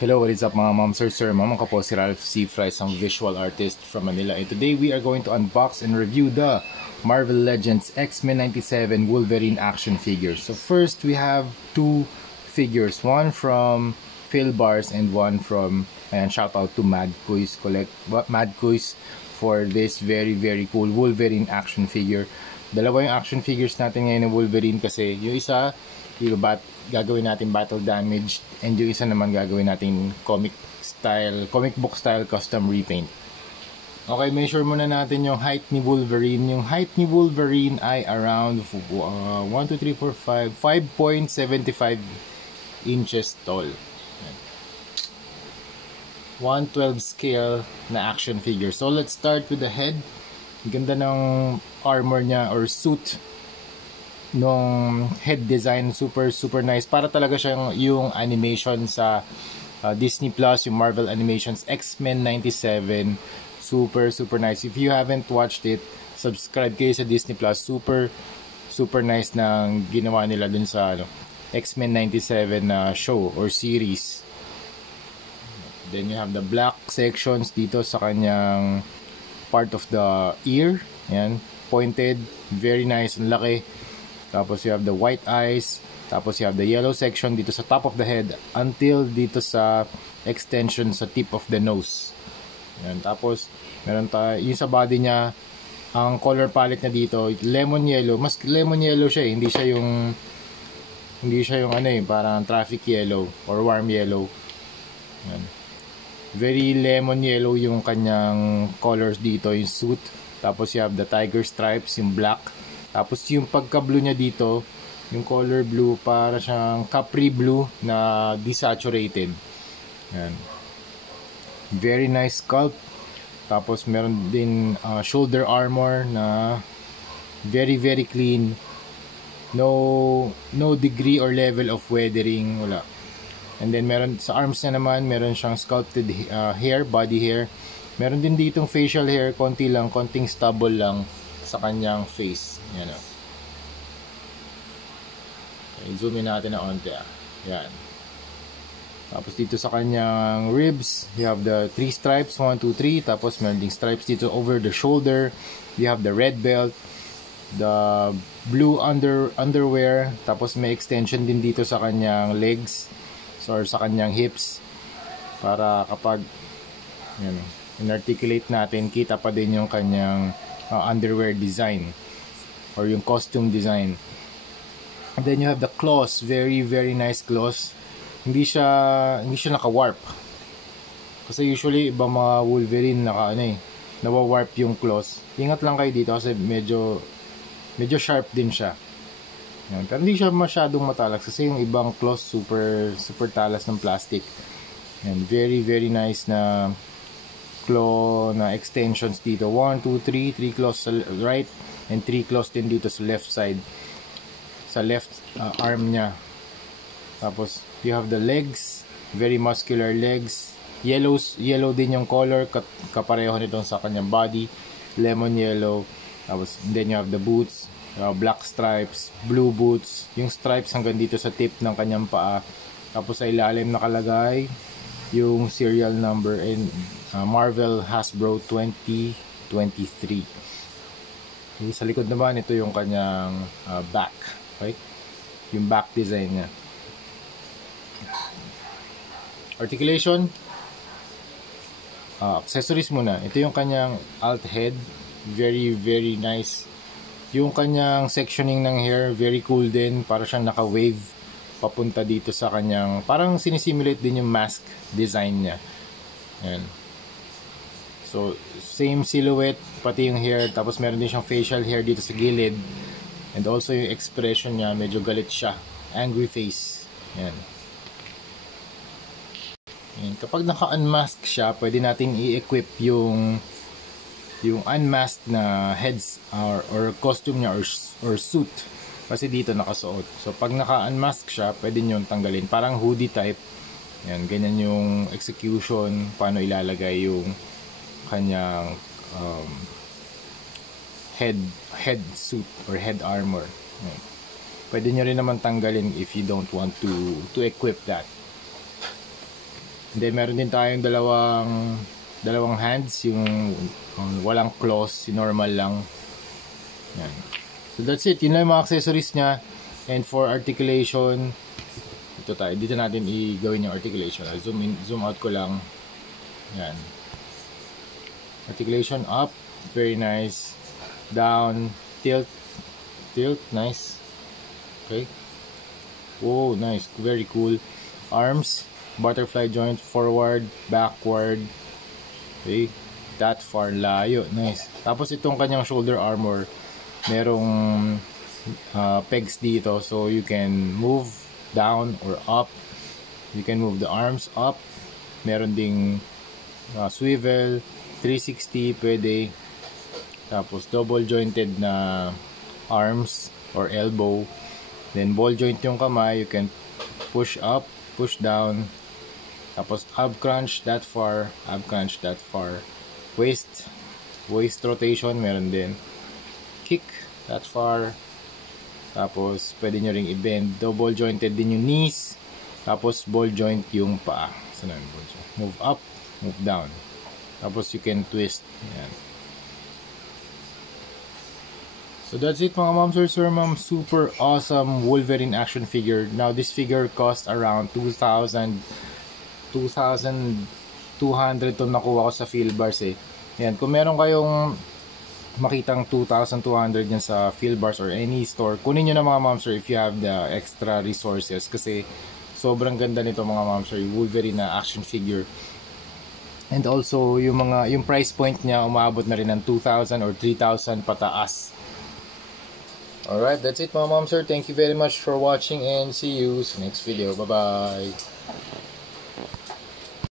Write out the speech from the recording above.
Hello, what is up mga ma'am, sir, ma'am? Ako po si Ralph C. Fry, isang visual artist from Manila. And today we are going to unbox and review the Marvel Legends X-Men 97 Wolverine action figures. So first, we have two figures. One from Phil Bars and one from, ayan, shout out to Mad Kuis for this very cool Wolverine action figure. Dalawa yung action figures natin ngayon ng Wolverine kasi yung isa, gagawin natin battle damage, and yung isa naman gagawin natin comic book style custom repaint. Okay, measure muna natin yung height ni Wolverine. Yung height ni Wolverine ay around 5.75 inches tall. 1/12 scale na action figure. So let's start with the head. Ganda ng armor niya or suit nung head design, super nice. Para talaga siyang yung animation sa Disney Plus, yung Marvel Animations X-Men 97. Super nice. If you haven't watched it, subscribe kayo sa Disney Plus. Super nice ng ginawa nila dun sa X-Men 97 na show or series. Then you have the black sections dito sa kanyang part of the ear. Yan, pointed, very nice, ang laki. Tapos you have the white eyes. Tapos you have the yellow section dito sa top of the head until dito sa extension sa tip of the nose. Yan. Tapos meron tayo yung sa body niya, ang color palette niya dito, lemon yellow. Mas lemon yellow siya, hindi siya yung parang traffic yellow or warm yellow. Yan. Very lemon yellow yung kanyang colors dito, yung suit. Tapos you have the tiger stripes, yung black. Tapos yung pagka-blue niya dito, yung color blue, para siyang capri blue na desaturated. Yan. Very nice sculpt. Tapos meron din shoulder armor na very clean. No degree or level of weathering, wala. And then meron sa arms niya naman, meron siyang sculpted hair, body hair. Meron din ditong facial hair, konting stubble lang sa kanyang face. Yan o. Okay, zoom in natin na onte. Yan. Tapos dito sa kanyang ribs, you have the 3 stripes, 1, 2, 3. Tapos meron ding stripes dito over the shoulder. You have the red belt, the blue underwear. Tapos may extension din dito sa kanyang legs or sa kanyang hips. Para kapag in-articulate natin, kita pa din yung kanyang underwear design or yung costume design. And then you have the claws, very nice claws. Hindi siya naka-warp. Kasi usually ibang mga Wolverine nawa-warp yung claws. Ingat lang kayo dito kasi medyo sharp din siya. Yan. Pero hindi siya masyadong matalas kasi yung ibang claws super talas ng plastic. And very nice na claw na extensions dito. 1, 2, 3 claws sa right and 3 claws din dito sa left side, sa left arm niya. Tapos you have the legs, very muscular legs. Yellow din yung color, kapareho nitong sa kanyang body, lemon yellow. Tapos then you have the boots, black stripes, blue boots, yung stripes hanggang dito sa tip ng kanyang paa. Tapos sa ilalim nakalagay yung serial number and Marvel Hasbro 2023. Okay, sa likod naman ito yung kanyang back, right? Yung back design niya. Articulation, accessories muna. Ito yung kanyang alt head, very nice. Yung kanyang sectioning ng hair, very cool din, para siyang naka-wave papunta dito sa kanyang, parang sinisimulate din yung mask design niya. Yan. So, same silhouette, pati yung hair. Tapos meron din siyang facial hair dito sa gilid. And also yung expression niya, medyo galit siya. Angry face. Yan. Yan. Kapag naka-unmask siya, pwede nating i-equip yung unmasked na heads or costume niya or suit. Kasi dito nakasuot. So, pag naka-unmask siya, pwede nyo tanggalin. Parang hoodie type. Yan. Ganyan yung execution. Paano ilalagay yung kanyang head suit or head armor. Pwede nyo rin naman tanggalin if you don't want to equip that. And then meron din tayong dalawang hands, yung walang claws, yung normal lang. Yan. So that's it. Yun lang yung mga accessories niya. And for articulation, dito natin i-gawin yung articulation. Zoom out ko lang. Yan. Articulation up, very nice. Down, tilt, nice. Okay. Oh, nice, very cool. Arms, butterfly joint, forward, backward. Okay, that far, layo, nice. Tapos itong kanyang shoulder armor, merong pegs dito, so you can move down or up. You can move the arms up. Meron ding swivel, 360 pwede. Tapos double jointed na arms or elbow. Then ball joint yung kamay, you can push up, push down. Tapos ab crunch that far, ab crunch that far. Waist rotation meron din. Kick that far. Tapos pwede nyo ring i-bend. Double jointed din yung knees. Tapos ball joint yung paa. Saan na ball joint? Move up, move down. Tapos you can twist. Yan. So that's it mga moms or sir ma'am. Super awesome Wolverine action figure. Now this figure cost around 2,200 to nakuha ko sa Philbars eh. Yan, kung meron kayong makitang 2,200 yan sa Philbars or any store, kunin nyo na mga moms sir if you have the extra resources, kasi sobrang ganda nito mga moms sir, Wolverine na action figure. And also yung price point niya umabot na rin ng 2,000 or 3,000 pataas. Alright, that's it mga mom sir. Thank you very much for watching and see you sa next video. Bye bye.